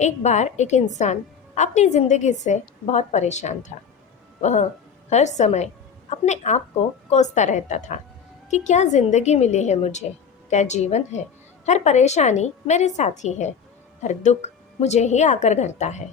एक बार एक इंसान अपनी जिंदगी से बहुत परेशान था। वह हर समय अपने आप को कोसता रहता था कि क्या जिंदगी मिली है मुझे, क्या जीवन है। हर परेशानी मेरे साथ ही है, हर दुख मुझे ही आकर घरता है,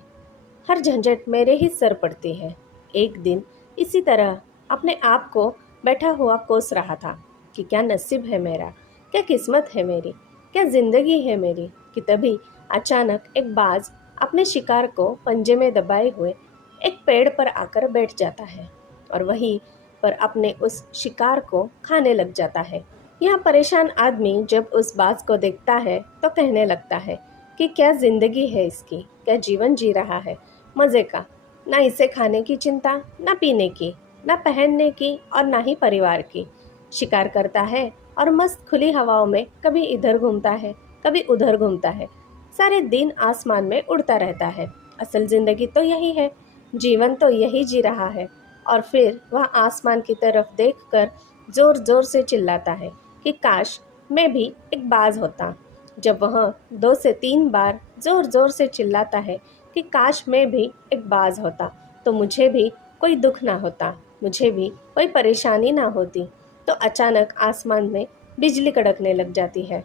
हर झंझट मेरे ही सर पड़ती है। एक दिन इसी तरह अपने आप को बैठा हुआ कोस रहा था कि क्या नसीब है मेरा, क्या किस्मत है मेरी, क्या जिंदगी है मेरी, कि तभी अचानक एक बाज अपने शिकार को पंजे में दबाए हुए एक पेड़ पर आकर बैठ जाता है और वहीं पर अपने उस शिकार को खाने लग जाता है। यह परेशान आदमी जब उस बाज को देखता है तो कहने लगता है कि क्या जिंदगी है इसकी, क्या जीवन जी रहा है मज़े का। ना इसे खाने की चिंता, ना पीने की, ना पहनने की और ना ही परिवार की। शिकार करता है और मस्त खुली हवाओं में कभी इधर घूमता है, कभी उधर घूमता है। सारे दिन आसमान में उड़ता रहता है। असल जिंदगी तो यही है, जीवन तो यही जी रहा है। और फिर वह आसमान की तरफ देखकर जोर जोर से चिल्लाता है कि काश मैं भी एक बाज होता। जब वह 2 से 3 बार जोर जोर से चिल्लाता है कि काश मैं भी एक बाज होता, तो मुझे भी कोई दुख ना होता, मुझे भी कोई परेशानी ना होती। तो अचानक आसमान में बिजली कड़कने लग जाती है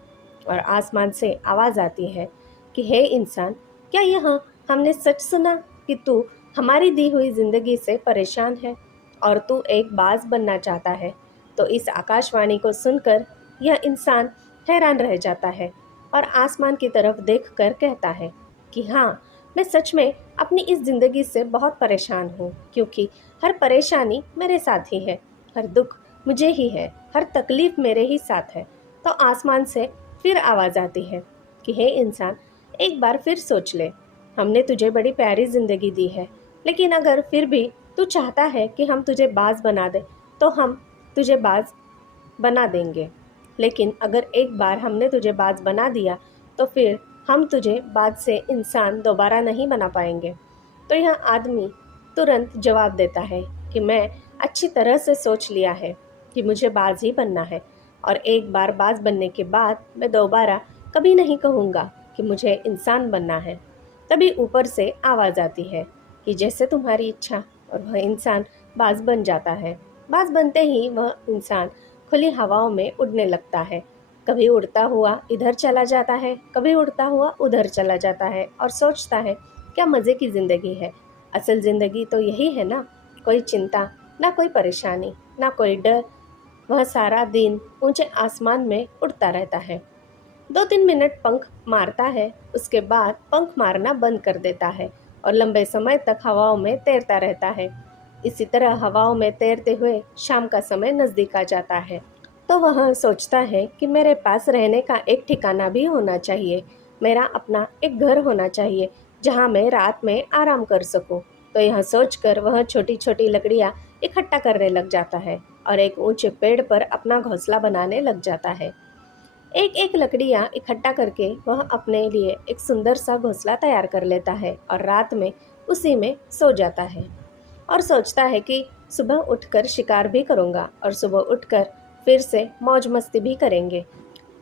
और आसमान से आवाज़ आती है कि हे इंसान, क्या यह हमने सच सुना कि तू हमारी दी हुई जिंदगी से परेशान है और तू एक बाज बनना चाहता है। तो इस आकाशवाणी को सुनकर यह इंसान हैरान रह जाता है और आसमान की तरफ देखकर कहता है कि हाँ, मैं सच में अपनी इस जिंदगी से बहुत परेशान हूँ, क्योंकि हर परेशानी मेरे साथ ही है, हर दुख मुझे ही है, हर तकलीफ मेरे ही साथ है। तो आसमान से फिर आवाज़ आती है कि हे इंसान, एक बार फिर सोच ले। हमने तुझे बड़ी प्यारी जिंदगी दी है, लेकिन अगर फिर भी तू चाहता है कि हम तुझे बाज बना दे, तो हम तुझे बाज बना देंगे। लेकिन अगर एक बार हमने तुझे बाज बना दिया, तो फिर हम तुझे बाज से इंसान दोबारा नहीं बना पाएंगे। तो यह आदमी तुरंत जवाब देता है कि मैं अच्छी तरह से सोच लिया है कि मुझे बाज ही बनना है, और एक बार बाज बनने के बाद मैं दोबारा कभी नहीं कहूँगा कि मुझे इंसान बनना है। तभी ऊपर से आवाज़ आती है कि जैसे तुम्हारी इच्छा, और वह इंसान बाज बन जाता है। बाज बनते ही वह इंसान खुली हवाओं में उड़ने लगता है। कभी उड़ता हुआ इधर चला जाता है, कभी उड़ता हुआ उधर चला जाता है और सोचता है क्या मज़े की ज़िंदगी है। असल ज़िंदगी तो यही है ना, कोई चिंता, ना कोई परेशानी, ना कोई डर। वह सारा दिन ऊंचे आसमान में उड़ता रहता है। 2-3 मिनट पंख मारता है, उसके बाद पंख मारना बंद कर देता है और लंबे समय तक हवाओं में तैरता रहता है। इसी तरह हवाओं में तैरते हुए शाम का समय नज़दीक आ जाता है। तो वह सोचता है कि मेरे पास रहने का एक ठिकाना भी होना चाहिए, मेरा अपना एक घर होना चाहिए जहाँ मैं रात में आराम कर सकूं। तो यह सोचकर वह छोटी छोटी लकड़ियाँ इकट्ठा करने लग जाता है और एक ऊंचे पेड़ पर अपना घोंसला बनाने लग जाता है। एक एक लकड़ियाँ इकट्ठा करके वह अपने लिए एक सुंदर सा घोंसला तैयार कर लेता है और रात में उसी में सो जाता है और सोचता है कि सुबह उठकर शिकार भी करूँगा और सुबह उठकर फिर से मौज मस्ती भी करेंगे,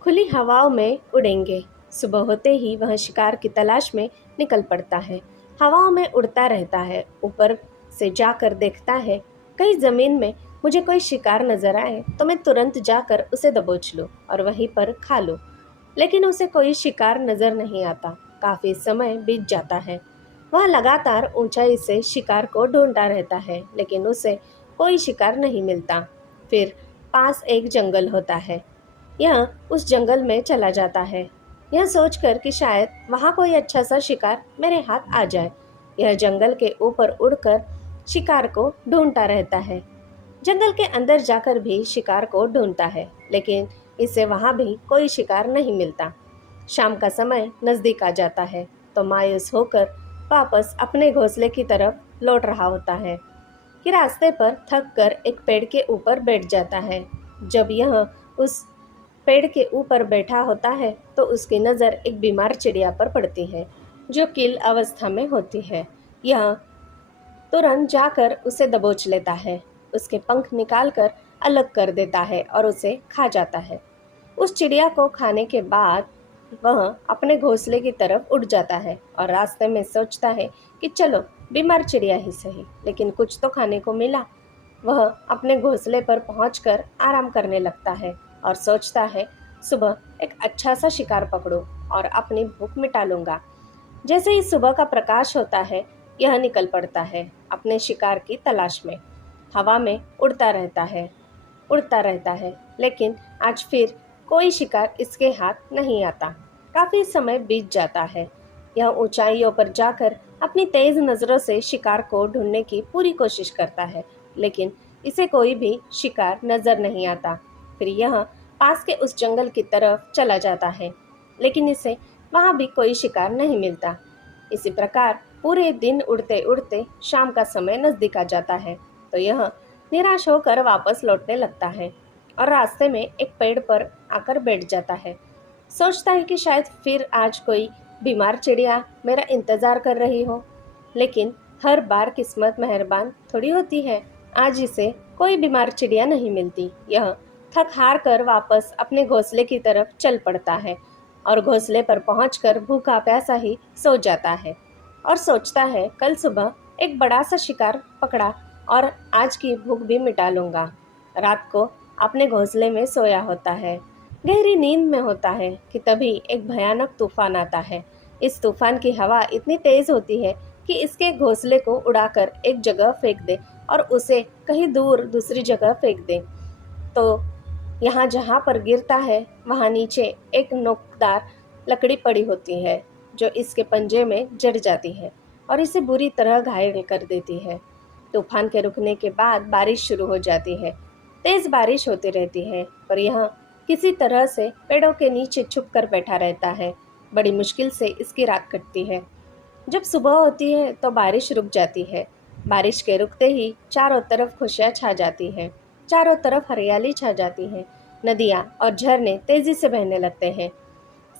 खुली हवाओं में उड़ेंगे। सुबह होते ही वह शिकार की तलाश में निकल पड़ता है। हवाओं में उड़ता रहता है, ऊपर से जाकर देखता है कहीं ज़मीन में मुझे कोई शिकार नजर आए तो मैं तुरंत जाकर उसे दबोच लूं और वहीं पर खा लूं। लेकिन उसे कोई शिकार नजर नहीं आता। काफी समय बीत जाता है। वह लगातार ऊंचाई से शिकार को ढूंढता रहता है, लेकिन उसे कोई शिकार नहीं मिलता। फिर पास एक जंगल होता है। यह उस जंगल में चला जाता है, यह सोचकर कि शायद वहाँ कोई अच्छा सा शिकार मेरे हाथ आ जाए। यह जंगल के ऊपर उड़कर शिकार को ढूंढता रहता है। जंगल के अंदर जाकर भी शिकार को ढूंढता है, लेकिन इसे वहां भी कोई शिकार नहीं मिलता। शाम का समय नजदीक आ जाता है तो मायूस होकर वापस अपने घोंसले की तरफ लौट रहा होता है कि रास्ते पर थक कर एक पेड़ के ऊपर बैठ जाता है। जब यह उस पेड़ के ऊपर बैठा होता है तो उसकी नज़र एक बीमार चिड़िया पर पड़ती है जो किल अवस्था में होती है। यह तुरंत जाकर उसे दबोच लेता है, उसके पंख निकालकर अलग कर देता है और उसे खा जाता है। उस चिड़िया को खाने के बाद वह अपने घोंसले की तरफ उड़ जाता है और रास्ते में सोचता है कि चलो बीमार चिड़िया ही सही, लेकिन कुछ तो खाने को मिला। वह अपने घोंसले पर पहुंचकर आराम करने लगता है और सोचता है सुबह एक अच्छा सा शिकार पकड़ूं और अपनी भूख मिटा लूंगा। जैसे ही सुबह का प्रकाश होता है, यह निकल पड़ता है अपने शिकार की तलाश में। हवा में उड़ता रहता है, लेकिन आज फिर कोई शिकार इसके हाथ नहीं आता। काफी समय बीत जाता है। यह ऊंचाइयों पर जाकर अपनी तेज नजरों से शिकार को ढूंढने की पूरी कोशिश करता है, लेकिन इसे कोई भी शिकार नजर नहीं आता। फिर यह पास के उस जंगल की तरफ चला जाता है, लेकिन इसे वहां भी कोई शिकार नहीं मिलता। इसी प्रकार पूरे दिन उड़ते उड़ते शाम का समय नजदीक आ जाता है, तो यह निराश होकर वापस लौटने लगता है और रास्ते में एक पेड़ पर आकर बैठ जाता है। सोचता है कि शायद फिर आज कोई बीमार चिड़िया मेरा इंतजार कर रही हो, लेकिन हर बार किस्मत मेहरबान थोड़ी होती है। आज इसे कोई बीमार चिड़िया नहीं मिलती। यह थक हार कर वापस अपने घोंसले की तरफ चल पड़ता है और घोंसले पर पहुंचकर भूखा प्यासा ही सो जाता है और सोचता है कल सुबह एक बड़ा सा शिकार पकड़ा और आज की भूख भी मिटा लूंगा। रात को अपने घोंसले में सोया होता है, गहरी नींद में होता है कि तभी एक भयानक तूफान आता है। इस तूफान की हवा इतनी तेज होती है कि इसके घोंसले को उड़ाकर एक जगह फेंक दे और उसे कहीं दूर दूसरी जगह फेंक दे। तो यहाँ जहाँ पर गिरता है वहाँ नीचे एक नोकदार लकड़ी पड़ी होती है, जो इसके पंजे में जड़ जाती है और इसे बुरी तरह घायल कर देती है। तूफान के रुकने के बाद बारिश शुरू हो जाती है। तेज बारिश होती रहती है, पर यह किसी तरह से पेड़ों के नीचे छुप कर बैठा रहता है। बड़ी मुश्किल से इसकी रात कटती है। जब सुबह होती है तो बारिश रुक जाती है। बारिश के रुकते ही चारों तरफ खुशियाँ छा जाती हैं। चारों तरफ हरियाली छा जाती है। नदियाँ और झरने तेजी से बहने लगते हैं।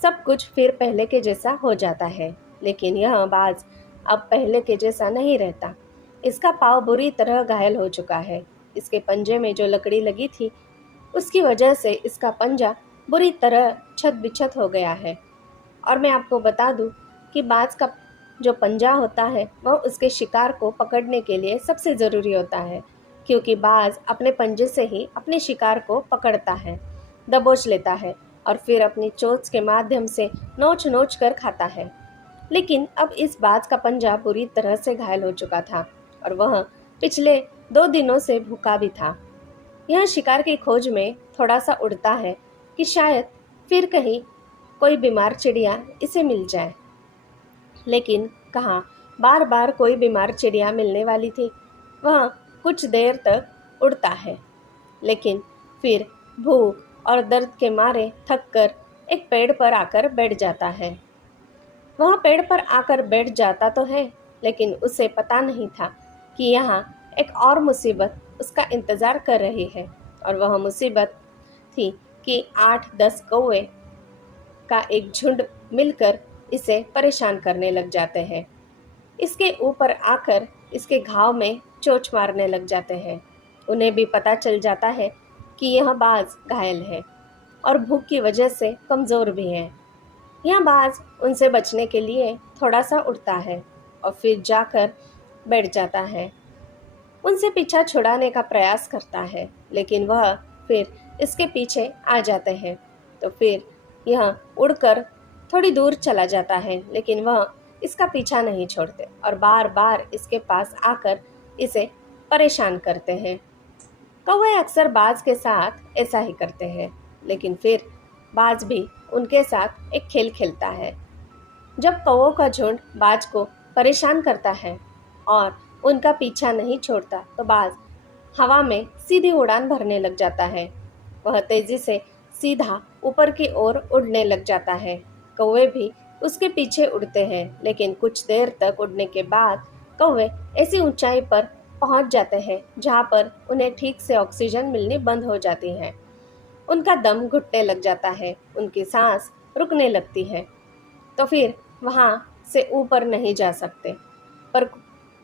सब कुछ फिर पहले के जैसा हो जाता है, लेकिन यह बाज अब पहले के जैसा नहीं रहता। इसका पाँव बुरी तरह घायल हो चुका है। इसके पंजे में जो लकड़ी लगी थी, उसकी वजह से इसका पंजा बुरी तरह छत बिछत हो गया है। और मैं आपको बता दूं कि बाज का जो पंजा होता है वह उसके शिकार को पकड़ने के लिए सबसे ज़रूरी होता है, क्योंकि बाज अपने पंजे से ही अपने शिकार को पकड़ता है, दबोच लेता है और फिर अपनी चोंच के माध्यम से नोच नोच कर खाता है। लेकिन अब इस बाज का पंजा बुरी तरह से घायल हो चुका था और वह पिछले 2 दिनों से भूखा भी था। यह शिकार की खोज में थोड़ा सा उड़ता है कि शायद फिर कहीं कोई बीमार चिड़िया इसे मिल जाए, लेकिन कहाँ बार बार कोई बीमार चिड़िया मिलने वाली थी। वह कुछ देर तक उड़ता है, लेकिन फिर भूख और दर्द के मारे थक कर एक पेड़ पर आकर बैठ जाता है। वह पेड़ पर आकर बैठ जाता तो है, लेकिन उसे पता नहीं था कि यहाँ एक और मुसीबत उसका इंतज़ार कर रही है। और वह मुसीबत थी कि 8-10 कौवे का एक झुंड मिलकर इसे परेशान करने लग जाते हैं। इसके ऊपर आकर इसके घाव में चोंच मारने लग जाते हैं। उन्हें भी पता चल जाता है कि यह बाज घायल है और भूख की वजह से कमज़ोर भी है। यह बाज उनसे बचने के लिए थोड़ा सा उड़ता है और फिर जाकर बैठ जाता है। उनसे पीछा छुड़ाने का प्रयास करता है, लेकिन वह फिर इसके पीछे आ जाते हैं। तो फिर यह उड़कर थोड़ी दूर चला जाता है, लेकिन वह इसका पीछा नहीं छोड़ते और बार बार इसके पास आकर इसे परेशान करते हैं। कौवे अक्सर बाज के साथ ऐसा ही करते हैं, लेकिन फिर बाज भी उनके साथ एक खेल खेलता है। जब कौवों का झुंड बाज को परेशान करता है और उनका पीछा नहीं छोड़ता, तो बाज हवा में सीधी उड़ान भरने लग जाता है। वह तेजी से सीधा ऊपर की ओर उड़ने लग जाता है। कौवे भी उसके पीछे उड़ते हैं, लेकिन कुछ देर तक उड़ने के बाद कौवे ऐसी ऊंचाई पर पहुंच जाते हैं जहां पर उन्हें ठीक से ऑक्सीजन मिलनी बंद हो जाती है। उनका दम घुटने लग जाता है, उनकी सांस रुकने लगती है, तो फिर वहां से ऊपर नहीं जा सकते। पर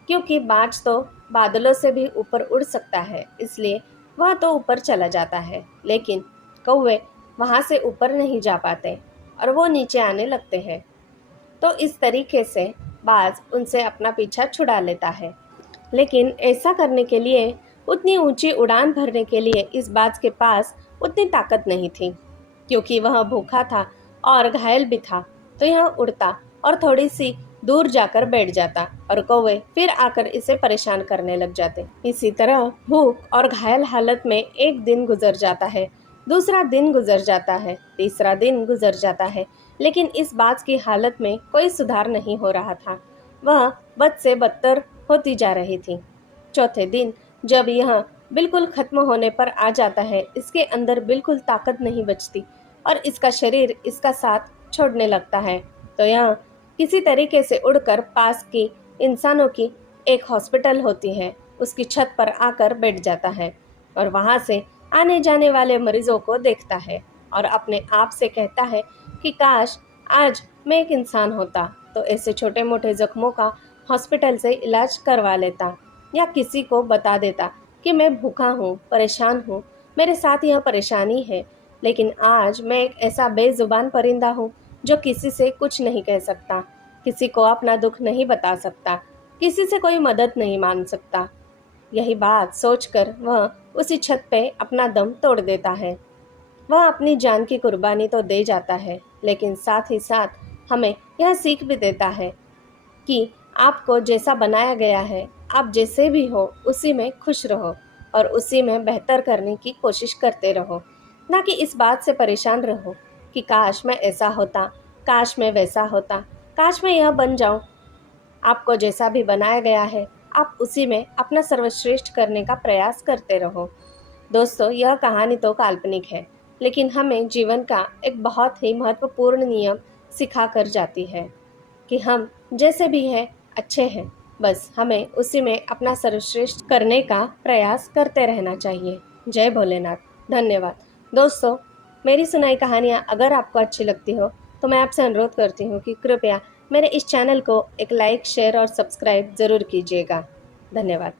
क्योंकि बाज तो बादलों से भी ऊपर उड़ सकता है, इसलिए वह तो ऊपर चला जाता है, लेकिन कौवे वहां से ऊपर नहीं जा पाते और वो नीचे आने लगते हैं। तो इस तरीके से बाज उनसे अपना पीछा छुड़ा लेता है। लेकिन ऐसा करने के लिए, उतनी ऊंची उड़ान भरने के लिए इस बाज के पास उतनी ताकत नहीं थी, क्योंकि वह भूखा था और घायल भी था। तो यह उड़ता और थोड़ी सी दूर जाकर बैठ जाता और कौवे फिर आकर इसे परेशान करने लग जाते। इसी तरह भूख और घायल हालत में एक दिन गुजर जाता है, दूसरा दिन गुजर जाता है, तीसरा दिन गुजर जाता है, लेकिन इस बाज की हालत में कोई सुधार नहीं हो रहा था। वह बद से बदतर होती जा रही थी। चौथे दिन जब यह बिल्कुल खत्म होने पर आ जाता है, इसके अंदर बिल्कुल ताकत नहीं बचती और इसका शरीर इसका साथ छोड़ने लगता है, तो यह किसी तरीके से उड़कर पास की इंसानों की एक हॉस्पिटल होती है, उसकी छत पर आकर बैठ जाता है और वहां से आने जाने वाले मरीजों को देखता है और अपने आप से कहता है कि काश आज मैं एक इंसान होता तो ऐसे छोटे मोटे जख्मों का हॉस्पिटल से इलाज करवा लेता, या किसी को बता देता कि मैं भूखा हूँ, परेशान हूँ, मेरे साथ यह परेशानी है। लेकिन आज मैं एक ऐसा बेजुबान परिंदा हूँ जो किसी से कुछ नहीं कह सकता, किसी को अपना दुख नहीं बता सकता, किसी से कोई मदद नहीं मांग सकता। यही बात सोचकर वह उसी छत पे अपना दम तोड़ देता है। वह अपनी जान की कुर्बानी तो दे जाता है, लेकिन साथ ही साथ हमें यह सीख भी देता है कि आपको जैसा बनाया गया है, आप जैसे भी हो उसी में खुश रहो और उसी में बेहतर करने की कोशिश करते रहो, ना कि इस बात से परेशान रहो कि काश मैं ऐसा होता, काश मैं वैसा होता, काश मैं यह बन जाऊं। आपको जैसा भी बनाया गया है, आप उसी में अपना सर्वश्रेष्ठ करने का प्रयास करते रहो। दोस्तों, यह कहानी तो काल्पनिक है, लेकिन हमें जीवन का एक बहुत ही महत्वपूर्ण नियम सिखा कर जाती है कि हम जैसे भी हैं अच्छे हैं, बस हमें उसी में अपना सर्वश्रेष्ठ करने का प्रयास करते रहना चाहिए। जय भोलेनाथ। धन्यवाद। दोस्तों, मेरी सुनाई कहानियाँ अगर आपको अच्छी लगती हो तो मैं आपसे अनुरोध करती हूँ कि कृपया मेरे इस चैनल को एक लाइक, शेयर और सब्सक्राइब ज़रूर कीजिएगा। धन्यवाद।